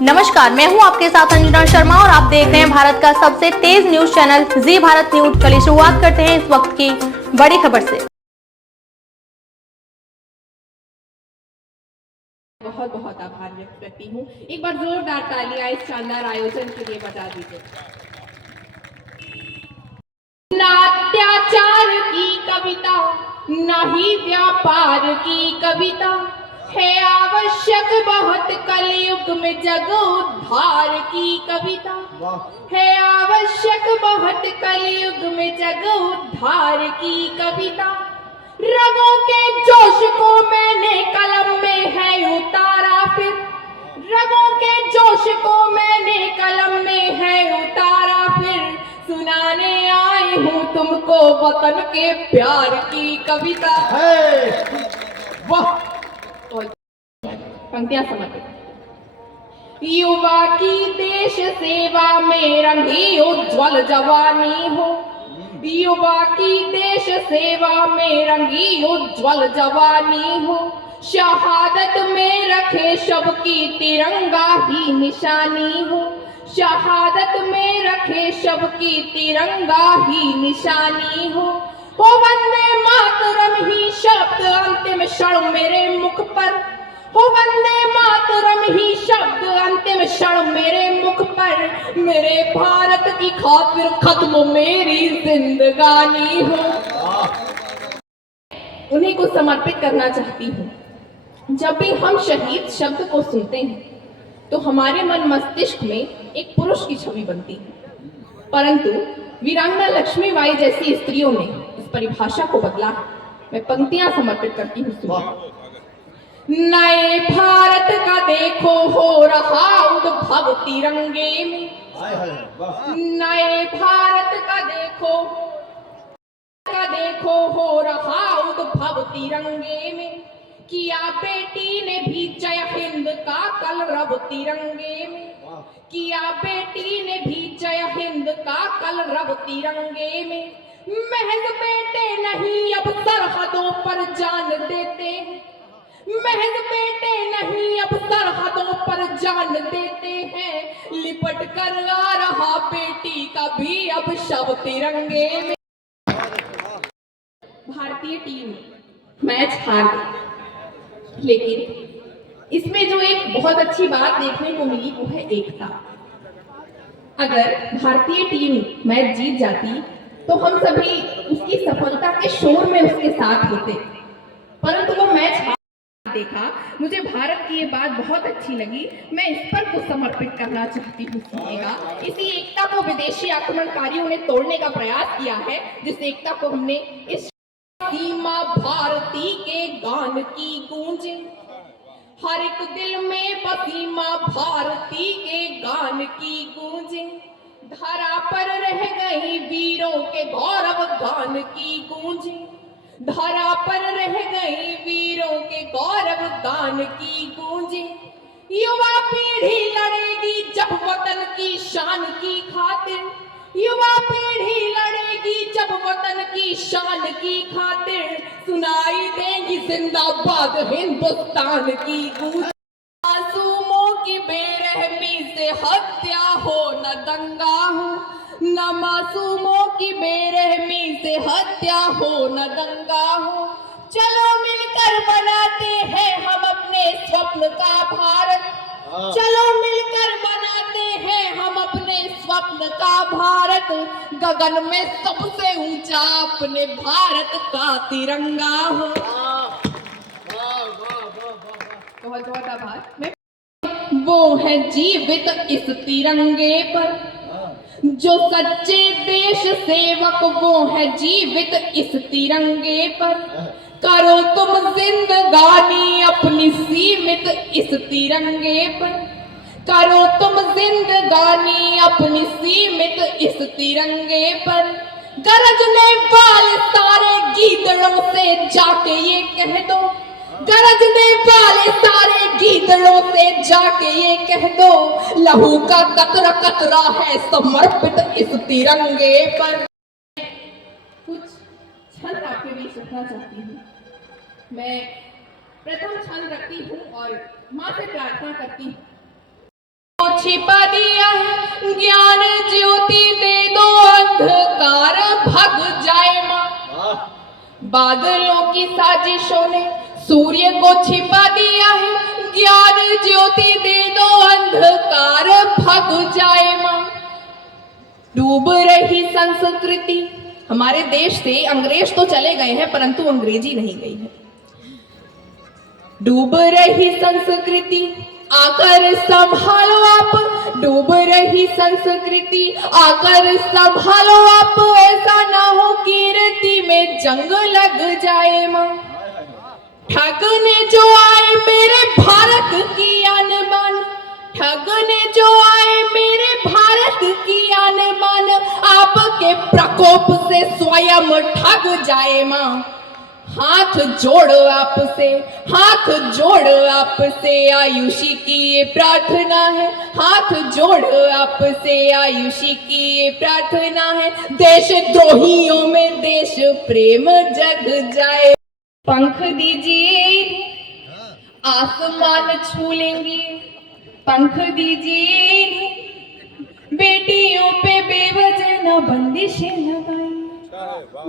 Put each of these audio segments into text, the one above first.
नमस्कार, मैं हूं आपके साथ अंजना शर्मा और आप देख रहे हैं भारत का सबसे तेज न्यूज चैनल जी भारत न्यूज। चलिए शुरुआत करते हैं इस वक्त की बड़ी खबर से। बहुत बहुत आभार व्यक्त करती हूँ। एक बार जोरदार तालियां इस शानदार आयोजन के लिए बजा दीजिए। ना अत्याचार की कविता, ना ही व्यापार की कविता, है आवश्यक बहुत कलयुग में जग उद्धार की कविता, है आवश्यक बहुत कलयुग में जग उद्धार की कविता। रगों के जोश को मैंने कलम में है उतारा, फिर रगों के जोश को मैंने कलम में है उतारा, फिर सुनाने आई हूँ तुमको वतन के प्यार की कविता। वाह, पंक्तियां समर्पित। युवा की देश सेवा में रंगी उज्ज्वल जवानी हो, युवा की देश सेवा में रंगी उज्ज्वल जवानी हो, शहादत में रखे शब की तिरंगा ही निशानी हो, शहादत में रखे शब की तिरंगा ही निशानी हो। वंदे मातरम ही शब्द अंतिम क्षण मेरे मुख पर, हो वंदे मातरम ही शब्द अंतिम क्षण मेरे मुख पर, मेरे भारत की खातिर खत्म मेरी जिंदगानी हो। उन्हीं को समर्पित करना चाहती हूँ। जब भी हम शहीद शब्द को सुनते हैं तो हमारे मन मस्तिष्क में एक पुरुष की छवि बनती है, परंतु वीरांगना लक्ष्मीबाई जैसी स्त्रियों ने इस परिभाषा को बदला। मैं पंक्तियां समर्पित करती हूँ। नए भारत का देखो हो रहा उद्भव तिरंगे में, नए भारत का देखो हो रहा उद्भव तिरंगे में, किया बेटी ने भी जय हिंद का कलरव तिरंगे में, किया बेटी ने भी जय हिंद का कलरव तिरंगे में। महज बेटे नहीं अब सरहदों पर जान देते हैं, महज बेटे नहीं अब सरहदों पर जान देते हैं, लिपट कर आ रहा बेटी का भी अब शव तिरंगे में। भारतीय टीम मैच हार गई, लेकिन इसमें जो एक बहुत अच्छी बात देखने को मिली वो है एकता। अगर भारतीय टीम मैच जीत जाती तो हम सभी उसकी सफलता के शोर में उसके साथ होते, परंतु वो मैच देखा। मुझे भारत की ये बात बहुत अच्छी लगी, मैं इस पर कुछ समर्पित करना चाहती हूँ। सुनिएगा, इसी एकता को विदेशी आक्रमणकारियों ने तोड़ने का प्रयास किया है, जिस एकता को हमने इस सीमा भारती के गान की गूंजे, हर एक दिल में बसी मां भारती के गान की गूंजे, धरा पर रह गई वीरों के गौरव गान की गूंजे, धरा पर रह गई वीरों के गौरव गान की गूंजे। युवा पीढ़ी लड़ेगी जब वतन की शान की खातिर, युवा पीढ़ी लड़ेगी जब वतन की शान की खातिर, सुनाई देगी जिंदाबाद हिंदुस्तान की गूंज। मासूमों की बेरहमी से हत्या हो न दंगा हो, न मासूमों की बेरहमी से हत्या हो न दंगा हो, चलो मिलकर बनाते हैं हम अपने स्वप्न का भारत, चलो मिलकर बनाते हैं हम अपने स्वप्न का भारत, गगन में सबसे ऊंचा अपने भारत का तिरंगा हो। बहुत बहुत आभार। वो है जीवित इस तिरंगे पर जो सच्चे देश सेवक, वो है जीवित इस तिरंगे पर, करो तुम जिंदगानी अपनी सीमित इस तिरंगे पर, करो तुम जिंदगानी अपनी सीमित इस तिरंगे पर। गरजने वाले सारे गीदड़ों से जाके ये कह दो, गरजने वाले सारे गीदड़ों से जाके ये कह दो, लहू का कतरा कतरा है समर्पित इस तिरंगे पर। कुछ क्षण आपके बीच रखना चाहती हूँ। मैं प्रथम क्षण रखती हूँ और मां से प्रार्थना करती हूँ छिपा दिया है, ज्ञान ज्योति दे दो, अंधकार भग जाए मां। बादलों की साजिशों ने सूर्य को छिपा दिया है, ज्ञान ज्योति दे दो, अंधकार भग जाए मां। डूब रही संस्कृति, हमारे देश से अंग्रेज तो चले गए हैं परंतु अंग्रेजी नहीं गई है। डूब रही संस्कृति आकर संभालो आप, डूब रही संस्कृति आकर संभालो आप, ऐसा ना हो कीर्ति में जंग लग जाए मां। ठगने जो आए मेरे भारत की आन-बान, ठगने जो आए मेरे भारत की आन-बान, आपके प्रकोप से स्वयं ठग जाए मां। हाथ जोड़ आपसे, हाथ जोड़ आपसे आयुषी की ये प्रार्थना है, हाथ जोड़ आपसे आयुषी की ये प्रार्थना है, देशद्रोहियों में देश प्रेम जग जाए। पंख दीजिए आसमान छू लेंगे, पंख दीजिए बेटियों पे बेवजह न बंदिशें लगाई,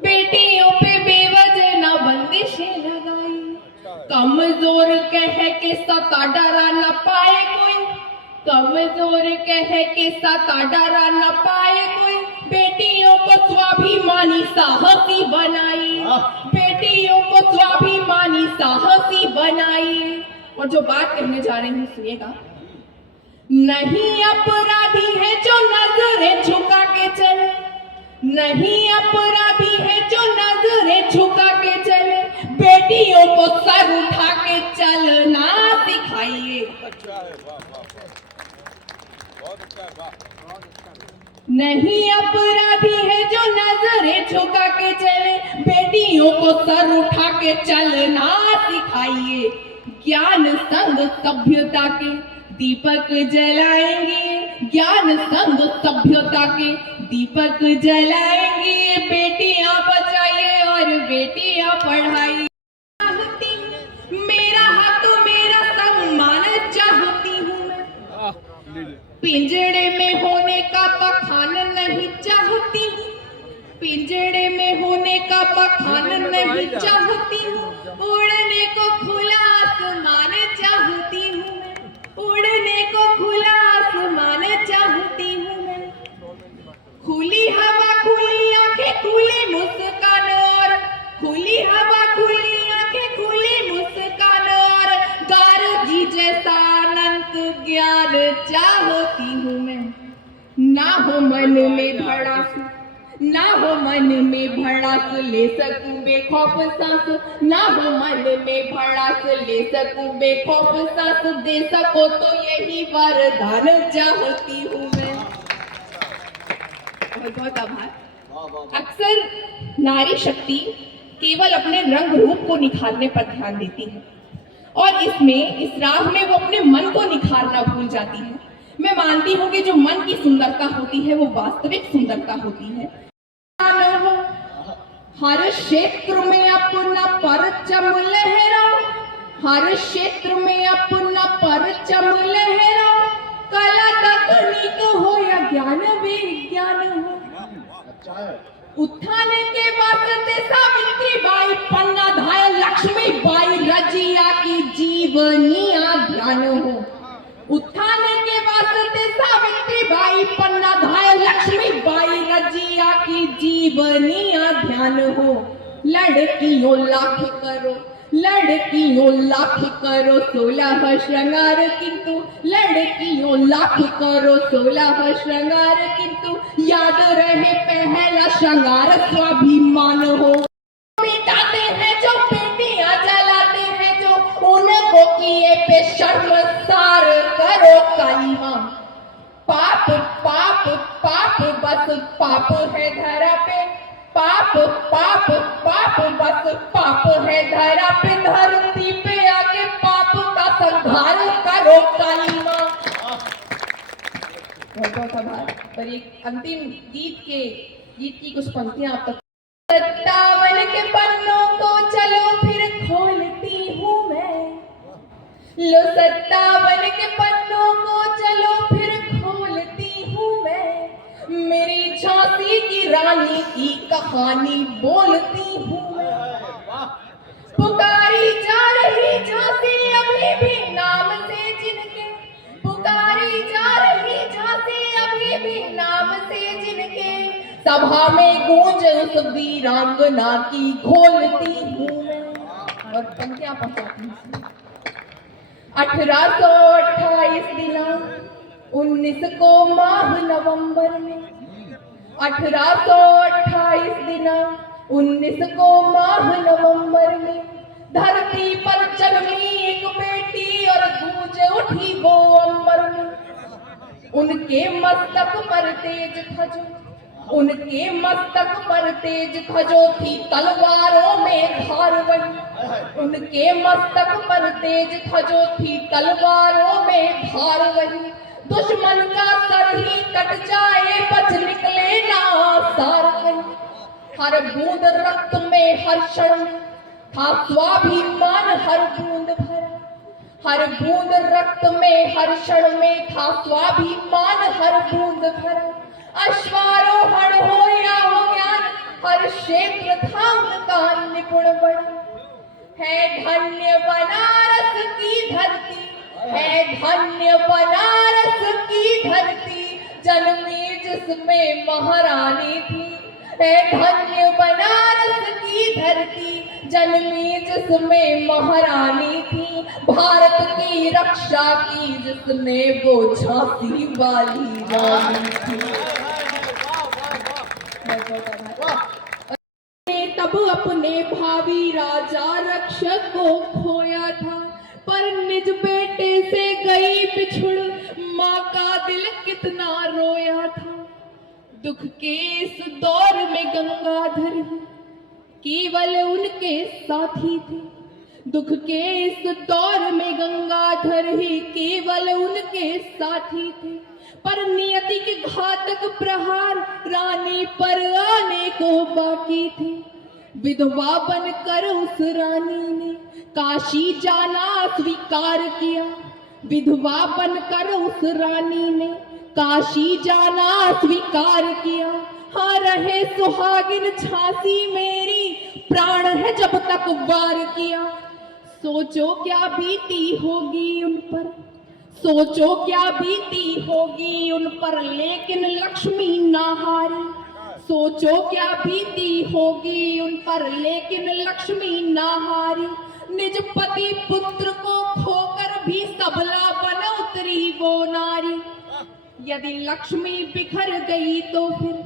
बेटियों पे बेवजह न बंदिशें लगाई। कमजोर कह के सता डरा न पाए कोई, कमजोर कह के सता डरा न पाए कोई, बेटियों को स्वाभिमानी साहसी बनाई, बेटियों को स्वाभिमानी साहसी बनाई। और जो बात कहने जा रहे हैं सुनिएगा। नहीं अपराधी है जो नजरें झुका के चले, नहीं अपराधी है जो नजरें झुका के चले, बेटियों को सर उठा के चलना सिखाइए। नहीं अपराधी है जो नजरें झुका के चले, बेटियों को सर उठा के चलना सिखाइए। ज्ञान संग सभ्यता के दीपक जलाएंगे, ज्ञान संग सभ्यता के दीपक जलाएंगे, बेटियां बचाइए और बेटियां पढ़ाइए। मेरा हक मेरा सम्मान चाहती हूँ मैं, पिंजड़े में होने का बखान नहीं चाहती हूँ, पिंजड़े में होने का बखान नहीं चाहती हूँ, उड़ने को खुला आसमान चाहती हूँ मैं, उड़ने को खुला आसमान चाहती हूँ मैं। खुली हवा खुली आंखें खुली मुस्कान और, खुली हवा खुली आंखें खुली मुस्कान और, गार्गी जैसा अनंत ज्ञान चाहती हूँ मैं। ना हो मन में भड़ास, ना हो मन में भड़ास, ले सकूं बेखौफ सांस, ना हो मन में भड़ास, ले सकूं बेखौफ सांस, दे सको तो यही वरदान चाहती हूँ मैं। बहुत बहुत आभार। अक्सर नारी शक्ति केवल अपने रंग रूप को निखारने पर ध्यान देती है और इसमें इस राह में वो अपने मन को निखारना भूल जाती है। मैं मानती हूँ कि जो मन की सुंदरता होती है वो वास्तविक सुंदरता होती है। हर क्षेत्र में अपना परचम लहरा, हर क्षेत्र में अपना परचम लहरा, कला तकनीक हो या ज्ञान विज्ञान हो। उत्थान के वास्ते सावित्रीबाई पन्ना धाय, लक्ष्मीबाई रजिया की जीवनिया ध्यान हो। उत्थान के वास्ते सावित्रीबाई पन्ना धाय, लक्ष्मीबाई रजिया की जीवनिया ध्यान हो। लड़कियों लाख करो, लड़कियों लाख करो 16 श्रृंगार, किंतु लड़कियों लाख करो 16 श्रृंगार, किंतु याद रहे पहला श्रृंगार स्वाभिमान हो। मिटाते हैं जो बेटियां जलाते हैं जो, उनको किए पे शर्मसार करो कालिमा। पाप पाप पाप बस पाप है धरा पे, पाप पाप पाप बस पाप है धरा पे, धरती पे आके पाप का संहार करो कालिमा। बहुत बहुत आभार। पर एक अंतिम गीत की कुछ पंक्तियां आप तक। 57 के पन्नों को चलो फिर खोलती हूँ मैं, लो 57 के पन्नों को चलो फिर रानी की कहानी बोलती हूँ मैं। पुकारी जा रही झांसी अभी भी नाम से जिनके, पुकारी जा रही झांसी अभी भी नाम से जिनके, सभा में गूंज उस वीरांगना की घोलती हूँ मैं। और पंक्तियां पहुंचाती हूँ। 1828 दिनांक 19 को माह नवंबर में, 1828 दिनांक 19 को माह नवंबर में, धरती पर जन्मी एक बेटी और गूंज उठी वो अंबर में। उनके मस्तक पर तेज ध्वजो, उनके मस्तक पर तेज ध्वजो थी तलवारों में धार वही, उनके मस्तक पर तेज ध्वजो थी तलवारों में धार वही। दुश्मन का सर ही कट जाए बच निकले ना सार कहीं। हर बूंद रक्त में हर क्षण में था स्वाभिमान हर बूंद भरा, हर बूंद रक्त में हर क्षण में था स्वाभिमान हर बूंद भरा। अश्वारोहण हो या हो ज्ञान हर क्षेत्र था उनका निपुण बड़ा। है धन्य बनारस की धरती, है धन्य बनारस की धरती, जन्मी जिसमें महारानी थी। है धन्य बनारस की धरती, जन्मी जिसमें महारानी थी। भारत की रक्षा की जिसने वो झांसी वाली रानी थी। तब अपने भावी राजा रक्षक को खोया था, पर निज बेटे से गई बिछुड़ माँ का दिल कितना रोया था। दुख के इस दौर में गंगाधर ही केवल उनके साथी थे, दुख के इस दौर में गंगाधर ही केवल उनके साथी थे। पर नियति के घातक प्रहार रानी पर आने को बाकी थे। विधवा बनकर उस रानी ने काशी जाना स्वीकार किया, विधवा बनकर उस रानी ने काशी जाना स्वीकार किया। हाँ रहे सुहागिन झांसी मेरी, प्राण है जब तक वार किया। सोचो क्या बीती होगी उन पर, सोचो क्या बीती होगी उन पर, लेकिन लक्ष्मी ना हारी। सोचो क्या बीती होगी उन पर, लेकिन लक्ष्मी ना हारी। निज पति पुत्र को खोकर भी सबला बन उतरी वो नारी। यदि लक्ष्मी बिखर गई तो फिर,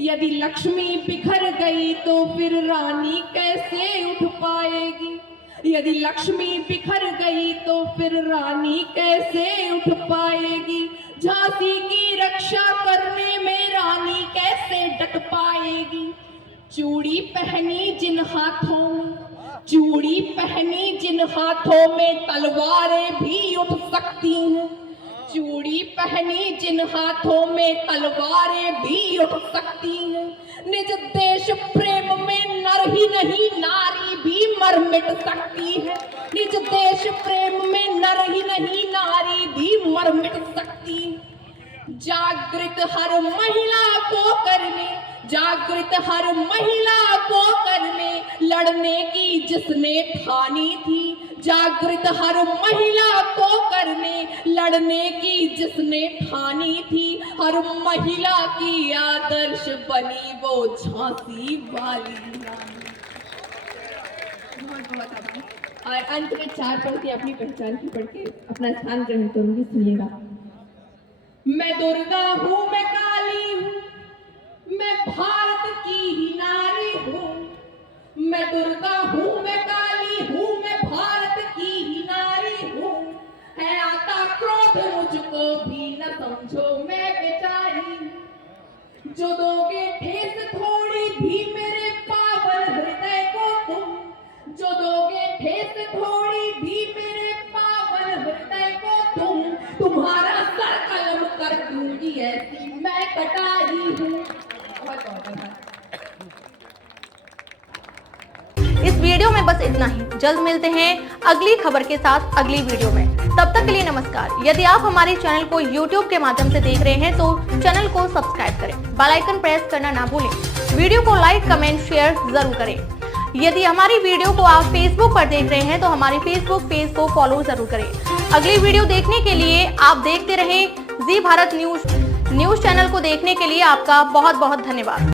यदि लक्ष्मी बिखर गई तो फिर रानी कैसे उठ पाएगी। यदि लक्ष्मी बिखर गई तो फिर रानी कैसे उठ पाएगी। झांसी की रक्षा करने में रानी कैसे डट पाएगी। चूड़ी पहनी जिन हाथों में, चूड़ी पहनी जिन हाथों में तलवारें भी उठ सकती हैं। चूड़ी पहनी जिन हाथों में तलवारें भी उठ सकती हैं। निज देश प्रेम में नर ही नहीं नारी भी मर मिट सकती है। निज देश प्रेम में नर ही नहीं नारी भी मर मिट सकती है। जागृत हर महिला को करने, जागृत हर महिला को करने लड़ने की जिसने ठानी थी। जागृत हर महिला को करने लड़ने की जिसने ठानी थी। हर महिला की आदर्श बनी वो झांसी वाली रानी। बहुत बहुत आभार। और अंत में 4 पंक्ति अपनी पहचान की पढ़ के अपना स्थान ग्रहण करूंगी, सुनिएगा। मैं दुर्गा हूँ, मैं काली हूँ, मैं भारत की ही नारी हूँ। मैं दुर्गा हूँ, मैं काली हूँ, मैं भारत की ही नारी हूँ। है आता क्रोध मुझको भी न समझो मैं बेचारी। जो दोगे ठेस थोड़ी भी मेरे पावन हृदय को तुम, जो दोगे ठेस थोड़ी भी मेरे पावन हृदय को तुम, तुम्हारा सर कलम कर दूंगी ऐसी मैं कटारी हूँ। इस वीडियो में बस इतना ही। जल्द मिलते हैं अगली खबर के साथ अगली वीडियो में। तब तक के लिए नमस्कार। यदि आप हमारे चैनल को YouTube के माध्यम से देख रहे हैं तो चैनल को सब्सक्राइब करें, बेल आइकन प्रेस करना ना भूलें वीडियो को लाइक, कमेंट, शेयर जरूर करें। यदि हमारी वीडियो को आप फेसबुक पर देख रहे हैं तो हमारे फेसबुक पेज को फॉलो जरूर करें। अगली वीडियो देखने के लिए आप देखते रहें जी भारत न्यूज चैनल को देखने के लिए आपका बहुत बहुत धन्यवाद।